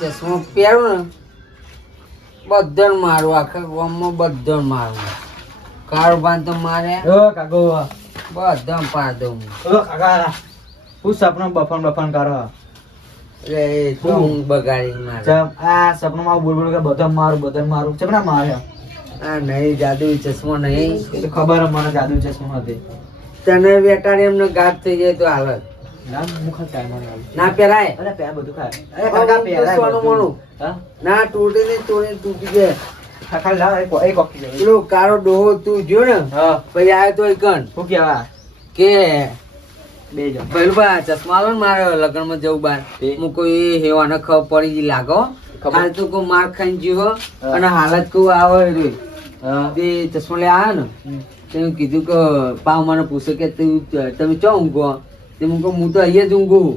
ચશ્મો પહેરું ને બધાને મારું, આખા ગામમાં બધાને મારું. કારોબાર તો મારે કાકો બધા પાડ દઉં. કાકા હું સપનું બફન કરો એટલે તો ઊંઘ બગાડી મારે. આ સપનામાં બોલ બોલ કે બધા મારું ચપના માર્યા. આ નહીં જાદુ ચશ્મો નહીં, એ તો ખબર હે મને જાદુ ચશ્મો હતી. તને બેટાડી એમને ગાઢ થઈ જાય તો હાલત ના મુખ ટાઈમ ના પહેરાય. અરે પે બધું ખાય. અરે કાકા પહેરાય સોનું મોનું. હા ના તૂટે ને તૂટી જાય. ખાલી લાવ એક ઓકી જાય. પેલો કારો ડોહો તું જો ને હા પછી આવ્યો તો કણ શું કહેવા કે બે જો પેલું બા ચશ્મા લો ને મારે લગ્નમાં જવું બાર હું કોઈ હેવાને ખબર પડી ગઈ લાગો હાલ તો કોઈ માર ખાઈને જીવો અને હાલત કોઈ આવે રહ્યું તે ચશ્મા લે આવ્યો ને તે કીધું કે પાવ મને પૂછે કે તમે ચો ઊંઘો તે હું કહું હું તો અહીંયા જ ઊંઘું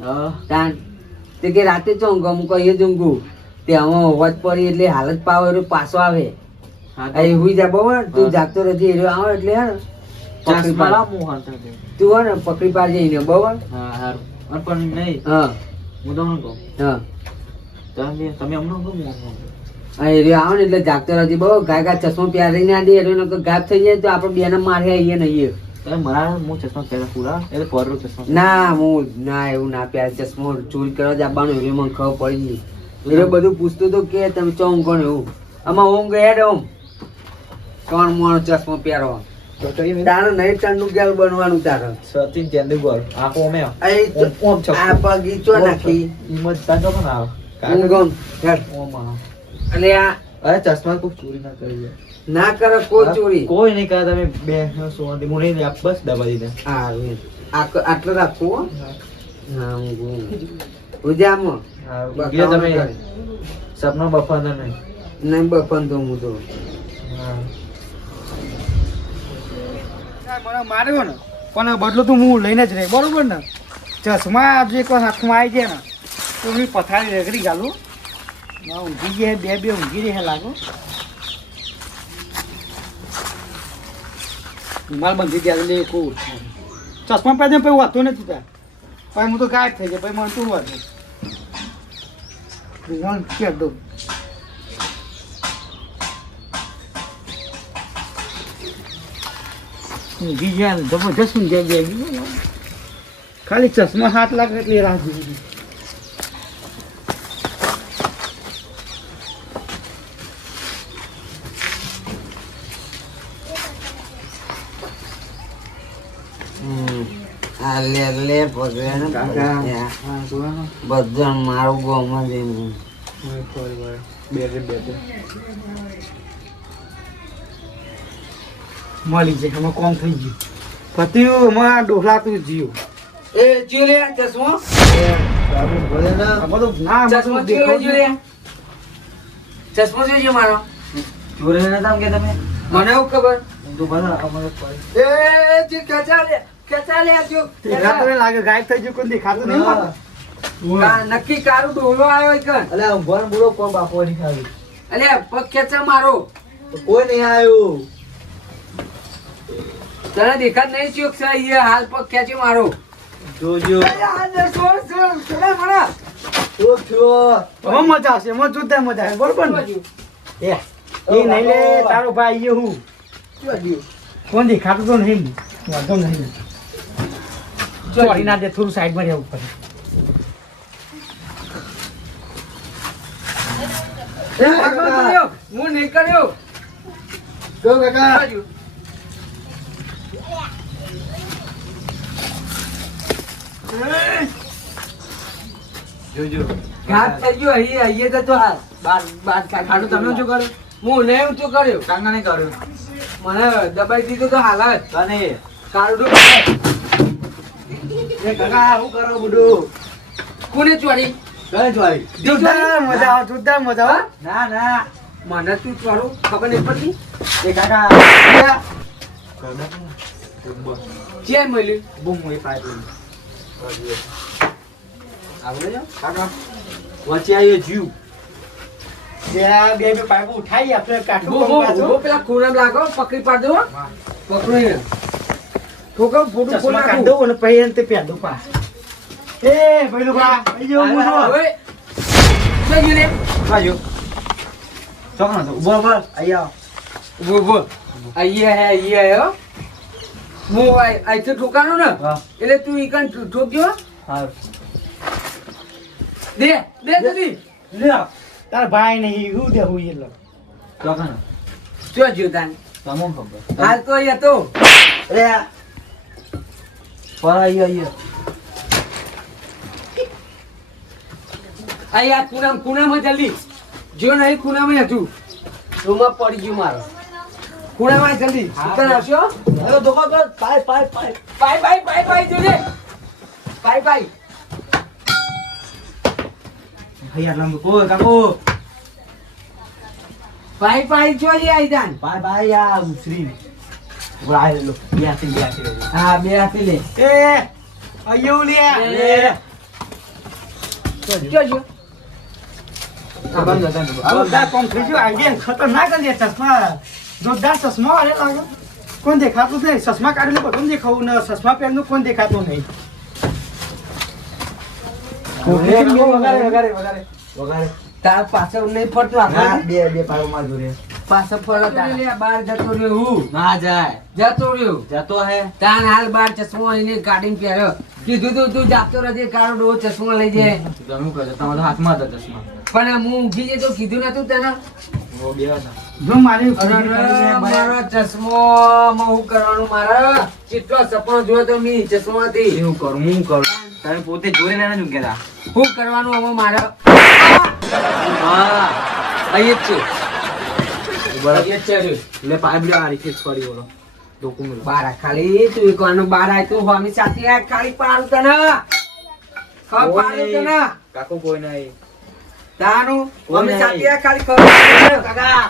તાન તે કે રાતે ચો ઊંઘો હું કહું અહીંયા જ ઊંઘું તે આમાં અવાજ પડી એટલે હાલત પાવ એ પાછો આવે અહીં હુઈ જા બરાબર તું જાગતો રહેજે એ આવે એટલે હે ને પકડી પાડ તું હે ને પકડી પાડજે એને બરાબર હા હારું પણ નહીં હા હું તમને કહું હા તમે હમણાં કહું એ આવે ને એટલે જાગતો રહેજે બહુ ગાય ગાય ચશ્મો પહેરીને આ દે એટલે ગાયબ થઈ જાય તો આપણે બેને મારે આવીએ નહીં તમે મારા હું ચશ્મા પહેલા પૂરા એટલે પરો ચશ્મા ના હું ના એવું ના પહેરે ચશ્મો ચોરી કરવા જ આવવાનું એવી મને ખબર પડી ગઈ એટલે બધું પૂછતું હતું કે તમે ચો ઊંઘો ને એવું આમાં ઊંઘ હેડ ઓમ કોણ મોણો ચશ્મો પહેરો તારે નહીં ઠંડુ ગેલ બનવાનું તારે સચિન તેંડુલકર આખો અમે આ બગીચો નાખી હિંમત તાજો પણ આવ ઊંઘમ હેડ એટલે આ અરે ચશ્મા કોઈ ચોરી ના કરી જાય ના કરે કોઈ ચોરી કોઈ નહીં કરે તમે બે સોમાંથી હું નહીં આપ બસ દબા દીધા આટલો રાખવું હો હા ઊંઘું ઉજામાં તમે સપનો બફાનો નહીં નહીં બફન તો હું તો મને માર્યો ને પણ બદલો તો હું લઈને જ રહી બરોબર ને ચશ્મા જો એક વાર હાથમાં આવી જાય ને તો હું પથારી રેગડી ગાલું ઊંઘી ગયા બે ઊંઘી રહે લાગો માલ બંધી ગયા એટલે કોઈ ચશ્મા પહેરીને પછી વાંધો નથી ત્યાં પછી હું તો ગાયબ થઈ જાય પછી મને તું વાંધો પહેર દઉં ઊંઘી ગયા ને જબરજસ્ત ઊંઘી ગયા ખાલી ચશ્મા 7 લાખ એટલે રાહ જોઈ લે પગડે ને બધા મારું ગોમાં દે મળી જાય એમાં કોમ થઈ ગયું પત્યું એમાં ડોહલાતું જીવ એ જીવ લે ચશ્મો ના ચશ્મો જીવ લે જીવ લે ચશ્મો છે જે મારો ચોરી ના તામ કે તમે મને એવું ખબર તો બધા અમારે એ જી કચા લે જો દેખાતું લાગે ગાયબ થઈ ગયું કોઈ દેખાતું નહીં નક્કી કારું ડોલો આવ્યો કન અલે ઉભા બોલો કોણ બાપો ની ખાવી અલે પગ ખેંચા મારો કોઈ નહીં આવ્યું તને દેખાત નહીં ચોક છે એ હાલ પગ ખેંચી મારો જોજો શું હવે મજા આવશે એમાં જોતા મજા આવે બરોબર ને એ નહીં લે તારો ભાઈ એ હું કોણ દેખાતું તો નહીં વાંધો નહીં ચોરી ના દે થોડું સાઈડમાં રહેવું પડે હું નહીં કર્યો જો કાકા જોજો ઘાત થઈ ગયો અહીં જતો હાલ બાર ખાડું તમે શું કર્યું હું નહીં ઊંચું કર્યું કાંગા નહીં કર્યું મને દબાઈ દીધું તો હાલત અને કાળું એ કાકા શું કરો બધું કોને ચોરી કઈ ચોરી જોરદાર મજા આવે જોરદાર મજા આવે ના ના મને તું ચોરું ખબર નહીં પડતી એ કાકા ચેન મળ્યું બૂમ એ પાઇપ આવડે છે કાકા વચ્ચે આવ્યો જીવ બે પાઇપ ઉઠાઈ આપણે કાઠું ઉભો પેલા ખૂણામાં લાગો પકડી પાડજો હો. પકડી ઠોકો ફોટો ખોલ નાખું. કાઢો અને પછી તે પહેલું પા એ ભઈલું બા અહીં જો હું જો હવે શું ગયું રે? બાજુ ચોકનો તો ઉભો ઉભો આઈ આવ ઉભો ઉભો. અહીંયા હે હો. હું અહીંથી ઠોકાણો ને હા એટલે તું ઈકન ઠોક્યો. હા દે જલ્દી. લે તાર ભાઈ નહીં હું દે હું એટલે ચોકનો શું જ્યું તાન? તમને ખબર હાલ તો અહીં હતો. અરે પર આઈ અહીંયા ખૂણામાં જલ્દી. જો નહીં ખૂણામાં હતું. રૂમમાં પડી ગયું મારો. ખૂણામાં જલ્દી. ઈકન આવશો? અરે દોકા પર પાય પાય પાય પાય જોજે. પાય. ભૈયા લંબ કો કાકો પાય જોજે આઈદાન. પાય પાય આ ઉસરી ઉરાય લો યાસી હા બે આપી લે. એ અયો લે જોજો. જોરદાર કોમ થઈ ગયું આઈડિયા ખતરનાક જ એ ચશ્મા જોરદાર ચશ્મા અરે લાગે કોણ દેખાતું જ નહીં ચશ્મા કાઢીને બધું દેખાવું ને ચશ્મા પહેરનું કોણ દેખાતું નહીં વગાડે તાર પાછળ નહીં ફરતો ના આગળ. બે પાડો માર જોરે પાછળ ફરો તારે. બહાર જતો રહ્યો હું. ના જાય જતો રહ્યો. જતો હે તાન હાલ બાર ચશ્મો એને કાઢીને પહેર્યો. કીધું તું જાતો રહેજે કાળો ડોહો ચશ્મો લઈ જાય. તમે કહો તમારા હાથમાં હતા ચશ્મા પણ હું ઊંઘી જઈ તો કીધું નતું તને. ઓ બે હતા જો મારી મારો ચશ્મો માં હું કરવાનું મારે કેટલો સપનો જોયો તો મી ચશ્મો હતી. હું કરું તમે પોતે જોઈ લેના જ કેતા શું કરવાનું હવે મારે? હા અહીં જ છે. બરાબર લે પાઇપ લે આ રીતે ફરી બોલો ડોક્યુમેન્ટ બારા ખાલી તું એકવાનું બાર આય તું હોમી સાથે આ ખાલી પાડું તને. ખબર પાડું તને. કાકો કોઈ નહીં તાનું હોમી કોઈ સાથે આ ખાલી ખબર કાકા.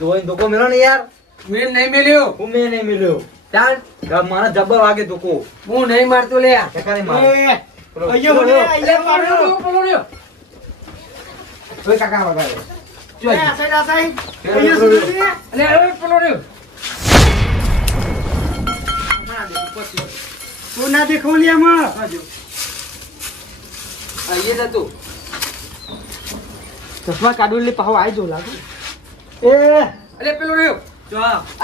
જોઈ ધોકો મેલો ને યાર મેં નહીં મેલ્યો. હું મેં નહીં મિલ્યો તાન મારા જબ્બર વાગે ધોકો હું નહીં મારતો લે. એકાને માર અયો લે અયો લે ઓય કાકા વગાડે. એ આ સાઈડ અયો સુધરી લે અલે ઓય પેલો રહ્યો. તું ના દેખો લે માં અહીં જ હતું. ચશ્મા કાઢું લે પાહો આઈ જો લાગે એ અલે પેલો રહ્યો.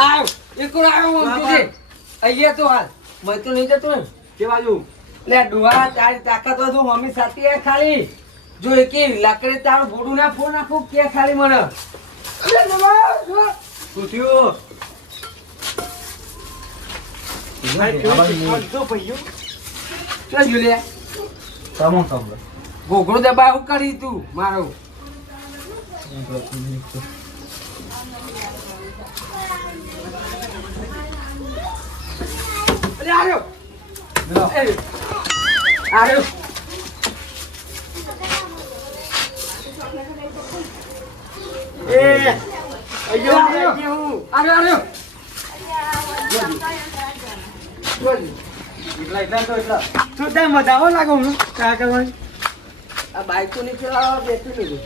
આવ એકલો આવ્યો આમ જોજે. અહીંયા તો હાલ મેં તો નહીં જતો ને. કે બાજુ લે ડોહા તારી તાકાત હોય તો મમ્મી સાથે આય ખાલી. જો એકે લાકડે તારું બોડું ના ફોન નાખું કે ખાલી મને. અલે ડોહા, જો. શું થયું જો ભઈઓ શું થયું લે? તમને ખબર ઘોઘરો દબાવ હું કરી તું મારો. અલે આવ્યો. એ, આવ્યો. એ અયો લે હું આવ્યો. એટલા તો એટલા તું ત્યાં મજા આવો લાગો હું કા કરવાની આ બાઈક તો નહીં ચલાવવા બેઠું નહીં.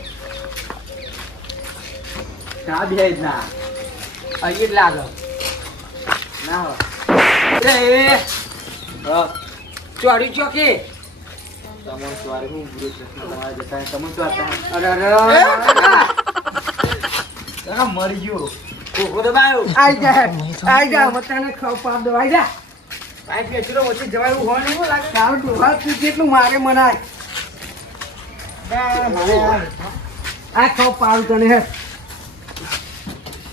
ના બે જ ના અહીં જ લાગે. ના હોય એ હા ચોરી ચોકી. તમને સવારે હું ગુરુ કૃષ્ણ તમારા જતા તમને તો હતા અરે અરે કાકા મરી ગયો કોકો દબાયો આઈ જા મતાને ખાવ પાપ દો. આઈ જા. પાઇપ પેચરો વચ્ચે જવાય એવું હોય નહીં લાગે તારું ડોહા તું જેટલું મારે મનાય. આ ખાવ પાડું તને હે.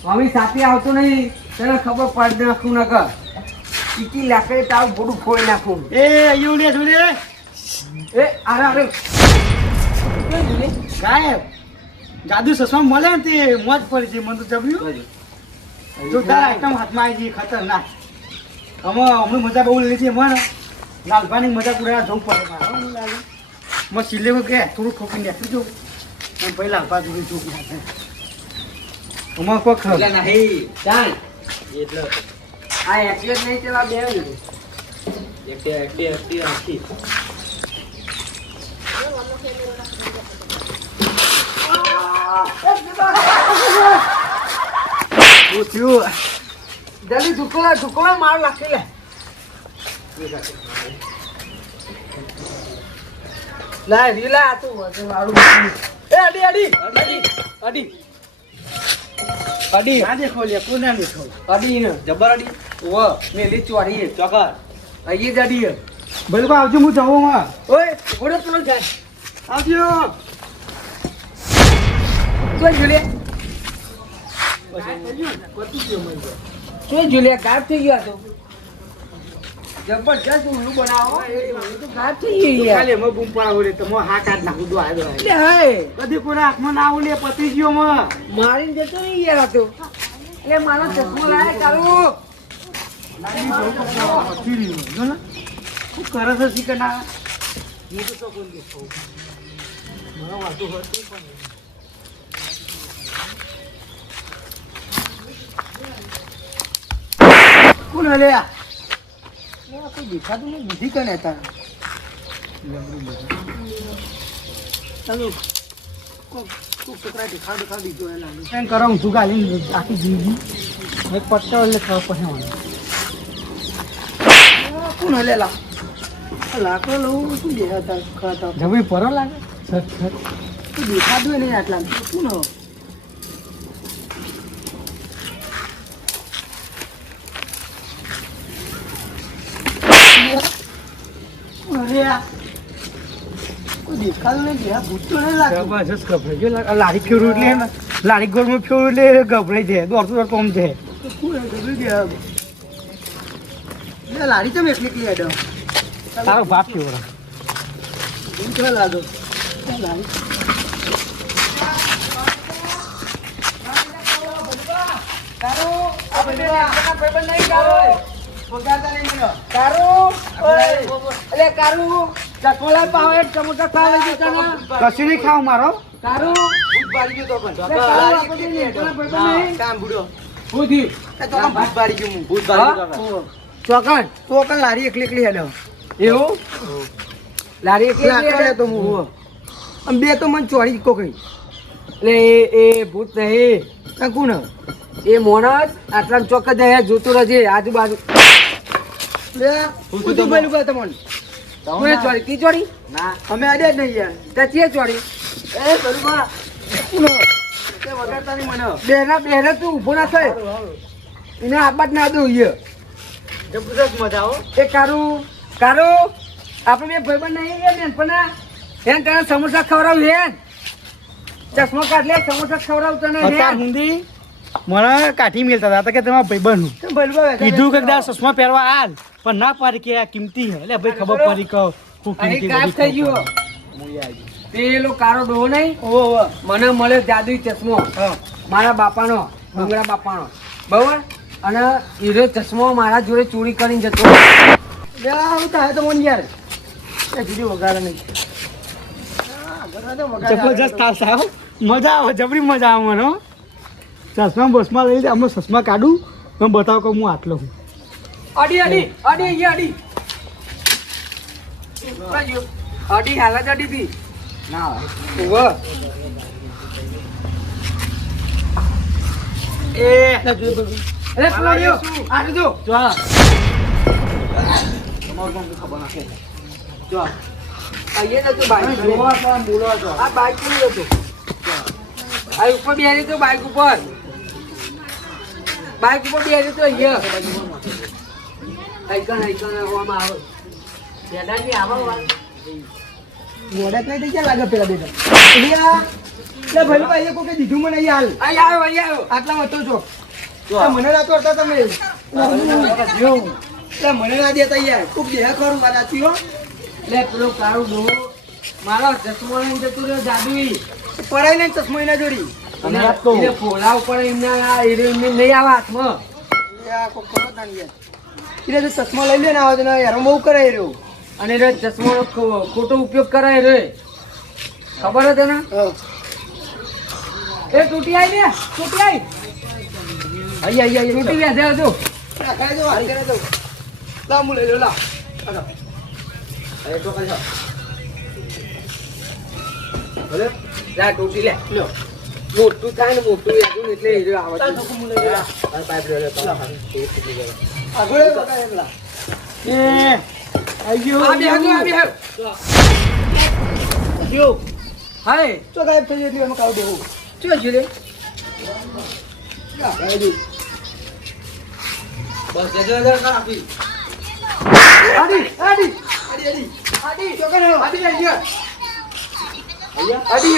મમ્મી સાથે આવતો નહીં તને ખબર પાડી નાખું ન કર. ચીકી લાકડે તારું બોડું ફોડી નાખું. એ અયો લે જોડે એ અરે ગાયબ જાદુ ચશ્મા મળે ને તે મોજ પડી છે મને તો જબ્યું જોરદાર આઈટમ હાથમાં આવી ગઈ ખતરનાક અમે મજા બહુ લીધી મને લાલભાની મજા પૂરા જવું પડે મારે મને લાગે મેં સિલે કે થોડું ઠોકીને નાખી દઉં અને પછી લાલભા જોડે જોવું નાખે અમારે કોઈ ખબર નહીં ચાલ. એટલે આ એટલે જ નહીં ચલા બે એકટી રાખી શું થયું જલ્દી ઢુકલા માર લાખી લે. લાય રીલા આ તું વજન વાળું એ અડી અડી અડી અડી અડી આ દેખો લે કોના દેખો અડી ને જબર અડી ઓ મેલી ચોરી ચોકર આઈએ જ અડી બલબા આવજો હું જાઉં માં ઓય ઘોડો પેલો જાય આવજો તો જુલિયા શું જુલિયા ગાયબ થઈ ગયો તો જબરજસ્ત ઉલ્લુ બનાવો તો ગાયબ થઈ ગઈ યાર ખાલી બૂમ પડાવો રે તમે હા કાઢ નાખું દો આવ્યો એટલે હે કદી કોના હાથમાં ના આવું લે પતી ગયો માં મારીને જતો નહીં યાર તો એટલે મારો ચશ્મો લાય કાઢું શું કરે છે શીખના હું તો કોણ દેખો મારો વાતો હતો પણ કોણ હલે કોઈ દેખાતું નહીં બુદ્ધિ કને તારે ચાલો છોકરા દેખાડ દીધો એમ કરો હું તું ગાલી આખી જિંદગી એક પટ્ટો એટલે ખબર પડે કોણ હલે લાકડો લઉં શું દેખાતા ખાતા જમી પર લાગે સર તું દેખાતું નહીં આટલા શું ન લારી ફેરવું એટલે લારી ગોળમાં ફેરવું એટલે ગભરાઈ જાય દોડતું દોડતું આમ જાય લારી તમે એટલી હેડો તારો બાપ ફેવરા લાગો લારી કશું નહીં ખાવ મારો ચોકન લારી એકલી એકલી હેડો એવું લારી એકલી તો હું બે તો મને ચોરી કોકડી એટલે એ ભૂત નહીં કોણ એ મોણસ આટલા ચોક્કસ જાય જોતું રહેજે આજુબાજુ ચોરી કી ચોરી ના અમે અડે જ નહીં યાર તે ચોરી એ બરુબા વગાડતા નહીં મને બેના તું ઊભો ના થાય એને આબાદ ના દઉં જબરદસ્ત મજા આવો એ કારું આપણે બે ભાઈબંધ નહીં બેન પણ એન તને સમોસા ખવડાવું હેન ચશ્મા કાઢ લે સમોસા ખવડાવું તને હુંદી મને કાઠી મેલતા હતા કે તમારા ભાઈબંધ કીધું કે ચશ્મા પહેરવા હાલ પણ ના પાડી કે આ કિંમતી હે એટલે ભાઈ ખબર પડી કહું થઈ ગયો પેલો કારો ડોહો નહીં મને મળ્યો જાદુઈ ચશ્મો મારા બાપાનો ડુંગરા બાપાનો બરાબર અને હીરો ચશ્મો મારા જોડે ચોરી કરીને જતો તો મને યાર જુદી વગાડે નહીં જબરજસ્ત થાય મજા આવે જબરી મજા આવે મને ચશ્મા બસમાં લઈ અમે ચશ્મા કાઢું તમે બતાવો કે હું આટલો હું અડી હાલત અડી હતી ના બાઈક ઉપર બેસી તો લાગે પેલા ભાઈ ભાઈ કોઈ દીધું મને આટલા હતો છો મને ના કરતા તમે મને ના દેતા યાર ખૂબ દેહ કરું મારા એટલે પેલો કાળું ડો મારો ચશ્મો લઈને જતું રહ્યો જાદુઈ પડાય ને ચશ્મો એના જોડી ફોલા ઉપર એમના નહીં આવે હાથમાં ચશ્મા લઈ લે ને આવે યાર બહુ કરાય રહ્યો અને ચશ્મા ખોટો ઉપયોગ કરાય રે ખબર હતી ને એ તૂટી આવી ને તૂટી આવી તૂટી ગયા જો લઈ લો લા તૂટી લે મોટું થાય ને મોટું એટલે હીરો આવે આગળ ગયો હાય તો ગાયબ થઈ ગયો એટલે એમાં કાઢ દેવું શું છે રે બસ જગર કાપી આડી આડી આડી આડી તો કરે આડી આડી આડી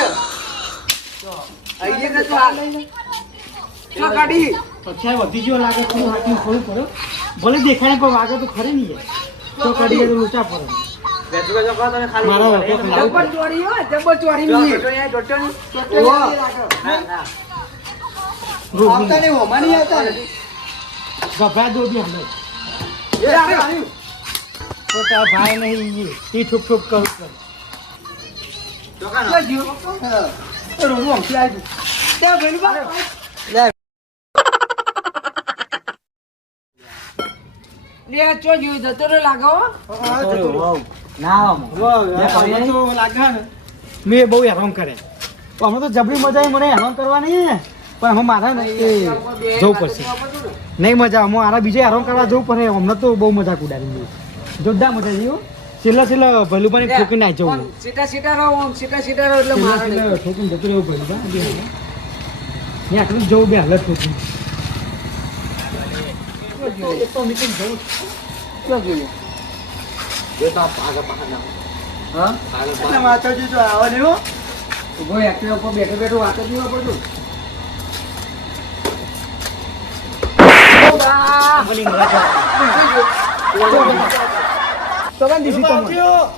આડી ને તો આ શું કાઢી પછી વધી ગયો લાગે થોડું હાથમાં થોડું કરો ભલે દેખાય પણ વાગે તો ખરી નહીં તો કાઢી તો લૂંટા પડે મારા જબર ચોરી હો જબર ચોરી ની આવતા ને હો માની આવતા ને ગભરા દો બી હમે તો તારા ભાઈ નહીં એ ઠુક ઠુક કરું કર ચોકા જીઓ રોડું હમથી આવી તે ભઈલ બા લે ચો જીઓ જતો રે લાગો ના મેં બહુ હેરાન કરે અમે તો જબરી મજા આવી મને હેરાન કરવાની પણ હું મારા ને એ જવું પડશે નહીં મજા હું આરા બીજે હેરાન કરવા જવું પડે હમણાં તો બહુ મજા કુડાડી જોરદાર મજા આવી છેલ્લા છેલ્લા ભલું પણ ઠોકી ના જવું સીટા સીટા રહો આમ સીટા સીટા રહો એટલે મારે નહીં. ઠોકીને જતું રહેવું પડ્યું ને આટલું જવું બે હાલત ઠોકી શું જોયું? હા? ઉભો એક્ટિવા ઉપર બેઠો બેઠો વાતો જ નહીં પડતું.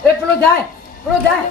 એ પેલો જાય પેલો જાય